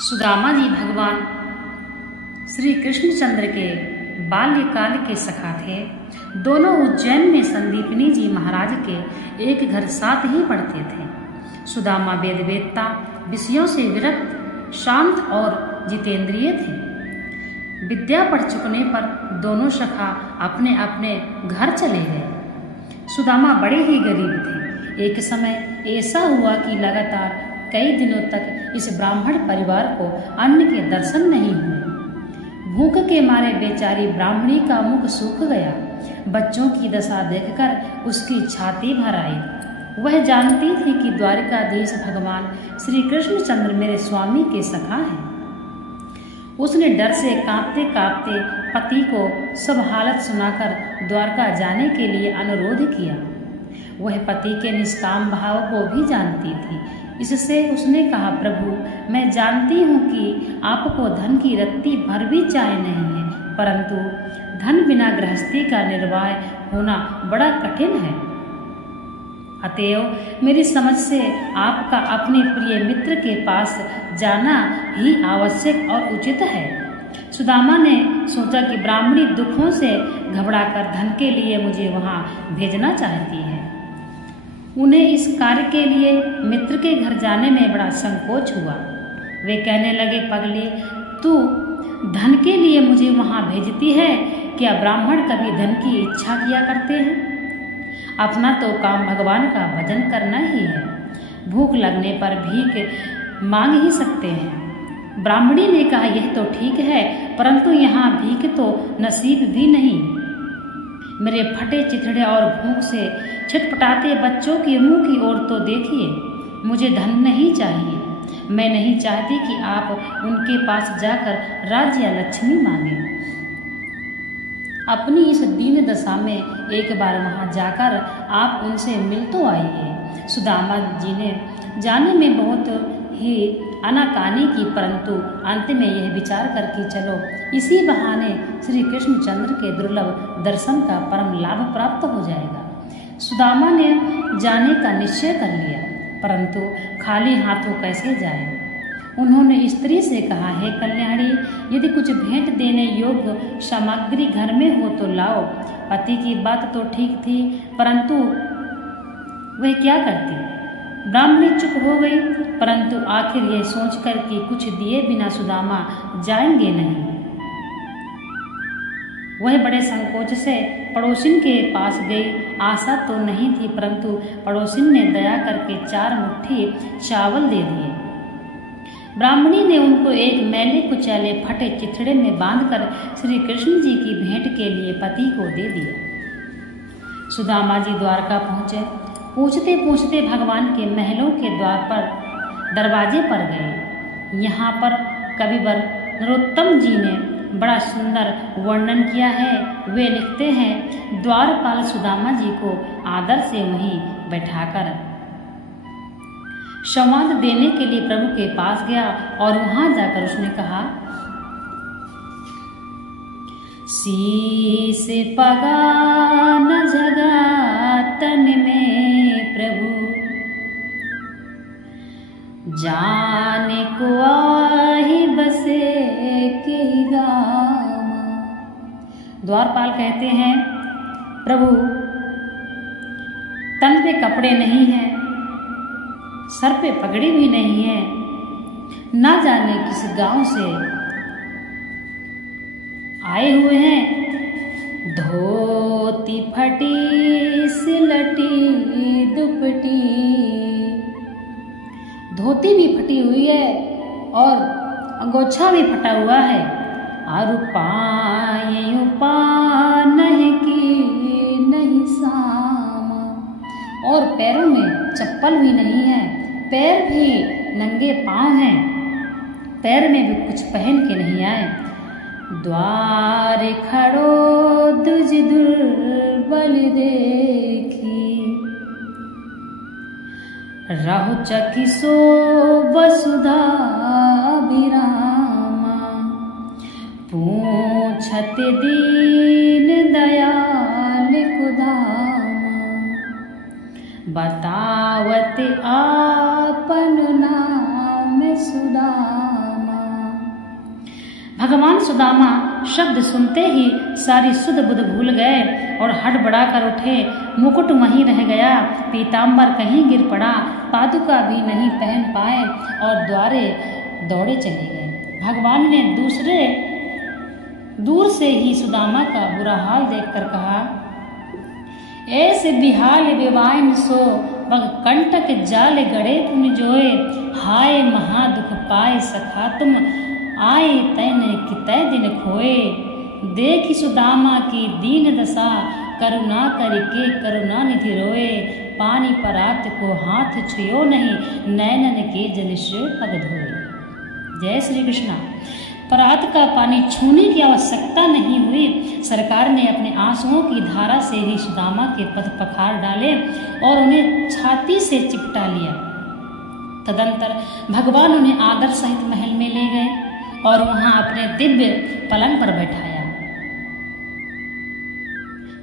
सुदामा जी भगवान श्री कृष्णचंद्र के बाल्यकाल के सखा थे। दोनों उज्जैन में संदीपनी जी महाराज के एक घर साथ ही पढ़ते थे। सुदामा वेदवेत्ता, विषयों से विरक्त, शांत और जितेंद्रिय थे। विद्या पढ़ चुकने पर दोनों सखा अपने अपने घर चले गए। सुदामा बड़े ही गरीब थे। एक समय ऐसा हुआ कि लगातार कई दिनों तक इस ब्राह्मण परिवार को अन्न के दर्शन नहीं हुए। भूख के मारे बेचारी ब्राह्मणी का मुख सूख गया। बच्चों की दशा देखकर उसकी छाती भर आई। वह जानती थी कि द्वारिकाधीश भगवान श्री कृष्णचंद्र मेरे स्वामी के सखा हैं। उसने डर से कांपते कांपते पति को सब हालत सुनाकर द्वारका जाने के लिए अनुरोध किया। वह पति के निष्काम भाव को भी जानती थी। इससे उसने कहा, प्रभु, मैं जानती हूँ कि आपको धन की रत्ती भर भी चाय नहीं है, परंतु धन बिना गृहस्थी का निर्वाह होना बड़ा कठिन है। अतएव मेरी समझ से आपका अपने प्रिय मित्र के पास जाना ही आवश्यक और उचित है। सुदामा ने सोचा कि ब्राह्मणी दुखों से घबराकर धन के लिए मुझे वहाँ भेजना चाहती है। उन्हें इस कार्य के लिए मित्र के घर जाने में बड़ा संकोच हुआ। वे कहने लगे, पगली, तू धन के लिए मुझे वहाँ भेजती है? क्या ब्राह्मण कभी धन की इच्छा किया करते हैं? अपना तो काम भगवान का भजन करना ही है। भूख लगने पर भीख मांग ही सकते हैं। ब्राह्मणी ने कहा, यह तो ठीक है, परंतु यहाँ भीख तो नसीब भी नहीं। मेरे फटे चिथड़े और भूख से छटपटाते बच्चों के मुंह की ओर तो देखिए। मुझे धन नहीं चाहिए। मैं नहीं चाहती कि आप उनके पास जाकर राज्य या लक्ष्मी मांगे। अपनी इस दीन दशा में एक बार वहां जाकर आप उनसे मिल तो आइए। सुदामा जी ने जाने में बहुत ही आनाकानी की, परंतु अंत में यह विचार करके चलो इसी बहाने श्री कृष्णचंद्र के दुर्लभ दर्शन का परम लाभ प्राप्त हो जाएगा। सुदामा ने जाने का निश्चय कर लिया, परंतु खाली हाथों कैसे जाए। उन्होंने स्त्री से कहा, हे कल्याणी, यदि कुछ भेंट देने योग्य सामग्री घर में हो तो लाओ। पति की बात तो ठीक थी, परंतु वह क्या करती। ब्राह्मणी चुप हो गई, परंतु आखिर यह सोचकर कि कुछ दिए बिना सुदामा जाएंगे नहीं, वह बड़े संकोच से पड़ोसिन के पास गई। आशा तो नहीं थी, परंतु पड़ोसिन ने दया करके 4 मुट्ठी चावल दे दिए। ब्राह्मणी ने उनको एक मैले कुचैले फटे चिथड़े में बांधकर श्री कृष्ण जी की भेंट के लिए पति को दे दिया। सुदामा जी द्वारका पहुँचे। पूछते पूछते भगवान के महलों के द्वार पर दरवाजे पर गए। यहाँ पर कविवर नरोत्तम जी ने बड़ा सुंदर वर्णन किया है। वे लिखते हैं, द्वारपाल सुदामा जी को आदर से वहीं बैठाकर संवाद देने के लिए प्रभु के पास गया और वहां जाकर उसने कहा, शीस पगा न जगा तन में प्रभु, जाने को आही बसे के गाम। द्वारपाल कहते हैं, प्रभु, तन पे कपड़े नहीं हैं, सर पे पगड़ी भी नहीं है, ना जाने किस गांव से आए हुए हैं। धोती फटी सिलटी दुपटी, धोती भी फटी हुई है और अंगोछा भी फटा हुआ है। और पाए नहीं की नहीं सामा, और पैरों में चप्पल भी नहीं है, पैर भी नंगे पांव हैं, पैर में भी कुछ पहन के नहीं आए। द्वार खड़ो दुज दुर्बल देखी, राहु चकिसो वसुधा विरामा, पूछत दीन दयाल कुदामा, बतावत आपन नाम सुदामा। भगवान सुदामा शब्द सुनते ही सारी सुध बुध भूल गए और हड़बड़ा कर उठे। मुकुट वहीं रह गया, पीताम्बर कहीं गिर पड़ा, पादुका भी नहीं पहन पाए और द्वारे दौड़े चले गए। भगवान ने दूर से ही सुदामा का बुरा हाल देखकर कहा, ऐसे बिहाल विवाइन सो बग कंटक जाल गड़े तुम जोए, हाय महादुख पाए सखा तुम आए तैन कितै दिन खोए। देखी सुदामा की दीन दशा, करुणा करके करुणा निधि रोए, पानी परात को हाथ छुयो नहीं, नैनन के जल से पग धोए। जय श्री कृष्णा। परात का पानी छूने की आवश्यकता नहीं हुई। सरकार ने अपने आंसुओं की धारा से ही सुदामा के पद पखार डाले और उन्हें छाती से चिपटा लिया। तदंतर भगवान उन्हें आदर सहित महल में ले गए और वहां अपने दिव्य पलंग पर बैठाया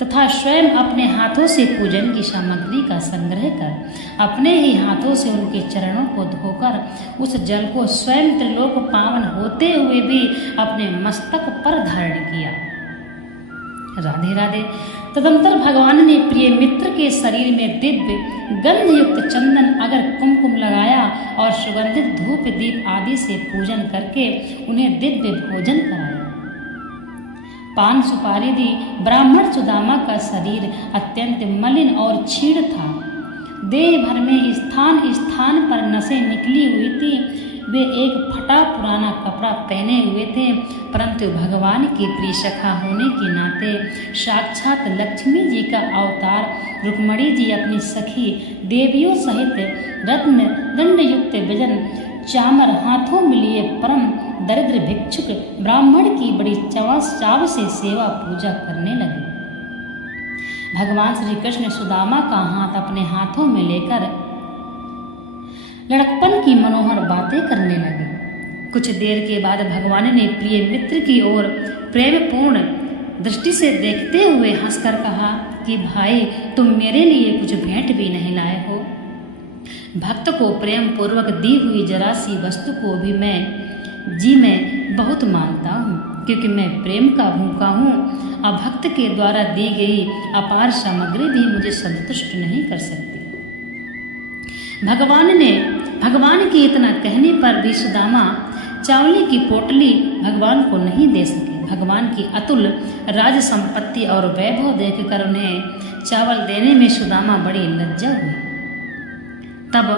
तथा स्वयं अपने हाथों से पूजन की सामग्री का संग्रह कर अपने ही हाथों से उनके चरणों को धोकर उस जल को स्वयं त्रिलोक पावन होते हुए भी अपने मस्तक पर धारण किया। राधे राधे। तदंतर भगवान ने प्रिय मित्र के शरीर में दिव्य गंध युक्त चंदन अगर कुमकुम लगाया और सुगंधित धूप दीप आदि से पूजन करके उन्हें दिव्य भोजन कराया। पान सुपारी दी। ब्राह्मण सुदामा का शरीर अत्यंत मलिन और क्षीण था। देह भर में स्थान स्थान पर नसें निकली हुई थी। वे एक फटा पुराना कपड़ा पहने हुए थे, परंतु भगवान की प्रिय सखा होने के नाते साक्षात लक्ष्मी जी का अवतार रुक्मणी जी अपनी सखी देवियों सहित रत्न दंड युक्त व्यजन चामर हाथों में लिए परम दरिद्र भिक्षुक ब्राह्मण की बड़ी चाव से सेवा पूजा करने लगे। भगवान श्री कृष्ण सुदामा का हाथ अपने हाथों में लेकर लड़कपन की मनोहर बातें करने लगे। कुछ देर के बाद भगवान ने प्रिय मित्र की ओर प्रेमपूर्ण दृष्टि से देखते हुए हंसकर कहा कि भाई, तुम मेरे लिए कुछ भेंट भी नहीं लाए हो। भक्त को प्रेम पूर्वक दी हुई जरा सी वस्तु को भी मैं बहुत मानता हूँ, क्योंकि मैं प्रेम का भूखा हूँ। अब भक्त के द्वारा दी गई अपार सामग्री भी मुझे संतुष्ट नहीं कर सकती। भगवान के इतना कहने पर भी सुदामा चावली की पोटली भगवान को नहीं दे सके। भगवान की अतुल राज संपत्ति और वैभव देखकर उन्हें चावल देने में सुदामा बड़ी लज्जा हुई। तब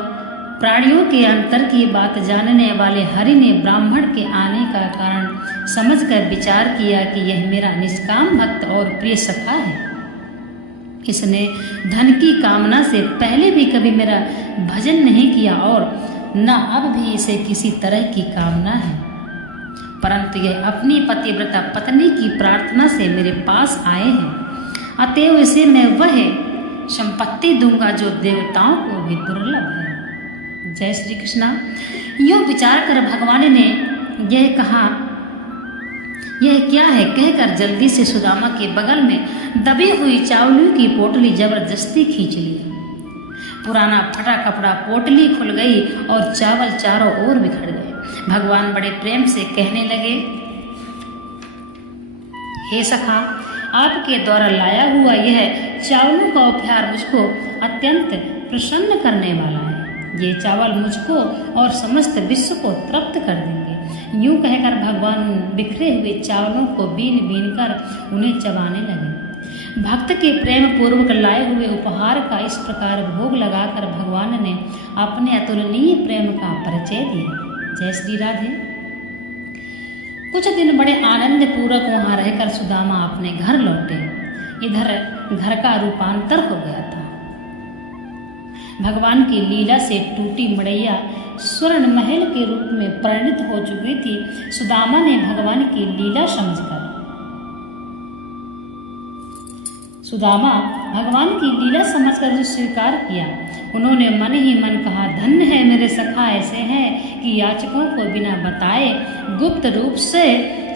प्राणियों के अंतर की बात जानने वाले हरि ने ब्राह्मण के आने का कारण समझकर विचार किया कि यह मेरा निष्काम भक्त और प्रिय सखा है। इसने धन की कामना से पहले भी कभी मेरा भजन नहीं किया और न अब भी इसे किसी तरह की कामना है, परंतु यह अपनी पतिव्रता पत्नी की प्रार्थना से मेरे पास आए हैं। अतएव इसे मैं वह संपत्ति दूंगा जो देवताओं को भी दुर्लभ है। जय श्री कृष्णा। यूं विचार कर भगवान ने यह कहा, यह क्या है कहकर जल्दी से सुदामा के बगल में दबी हुई चावलों की पोटली जबरदस्ती खींच ली। पुराना फटा कपड़ा पोटली खुल गई और चावल चारों ओर बिखर गए। भगवान बड़े प्रेम से कहने लगे, हे सखा, आपके द्वारा लाया हुआ यह चावलों का उपहार मुझको अत्यंत प्रसन्न करने वाला है। ये चावल मुझको और समस्त विश्व को तृप्त कर देंगे। यूं कहकर भगवान बिखरे हुए चावलों को बीन बीन कर उन्हें चबाने लगे। भक्त के प्रेम पूर्वक लाए हुए उपहार का इस प्रकार भोग लगाकर भगवान ने अपने अतुलनीय प्रेम का परिचय दिया। जय श्री राधे। कुछ दिन बड़े आनंद पूर्वक वहां रहकर सुदामा अपने घर लौटे। इधर घर का रूपांतर हो गया था। भगवान की लीला से टूटी मड़ैया स्वर्ण महल के रूप में परिणित हो चुकी थी। सुदामा ने भगवान की लीला समझकर जो स्वीकार किया, उन्होंने मन ही मन कहा, धन्य है मेरे सखा ऐसे हैं कि याचकों को बिना बताए गुप्त रूप से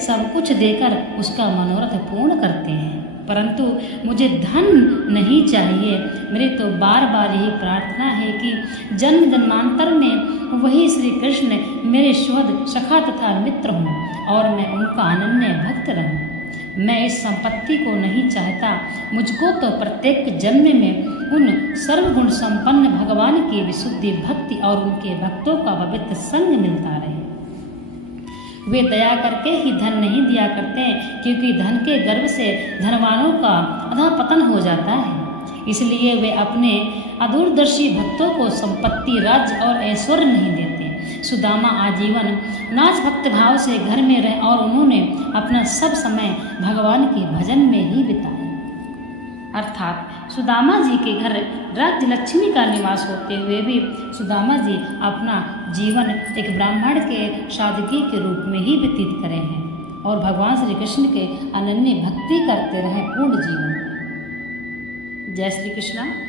सब कुछ देकर उसका मनोरथ पूर्ण करते हैं। परंतु मुझे धन नहीं चाहिए। मेरी तो बार बार यही प्रार्थना है कि जन्म जन्मांतर में वही श्री कृष्ण मेरे शुद्ध सखा तथा मित्र हों और मैं उनका अनन्य भक्त रहूं। मैं इस संपत्ति को नहीं चाहता। मुझको तो प्रत्येक जन्म में उन सर्वगुण संपन्न भगवान की विशुद्धि भक्ति और उनके भक्तों का पवित्र संग मिलता रहे। वे दया करके ही धन नहीं दिया करते, क्योंकि धन के गर्व से धनवानों का अधःपतन हो जाता है। इसलिए वे अपने अदूरदर्शी भक्तों को संपत्ति, राज्य और ऐश्वर्य नहीं देते। सुदामा आजीवन नाच भक्त भाव से घर में रहे और उन्होंने अपना सब समय भगवान के भजन में ही बिताया। अर्थात सुदामा जी के घर राज्य लक्ष्मी का निवास होते हुए भी सुदामा जी अपना जीवन एक ब्राह्मण के सादगी के रूप में ही व्यतीत करे हैं और भगवान श्री कृष्ण के अनन्य भक्ति करते रहे पूर्ण जीवन। जय श्री कृष्ण।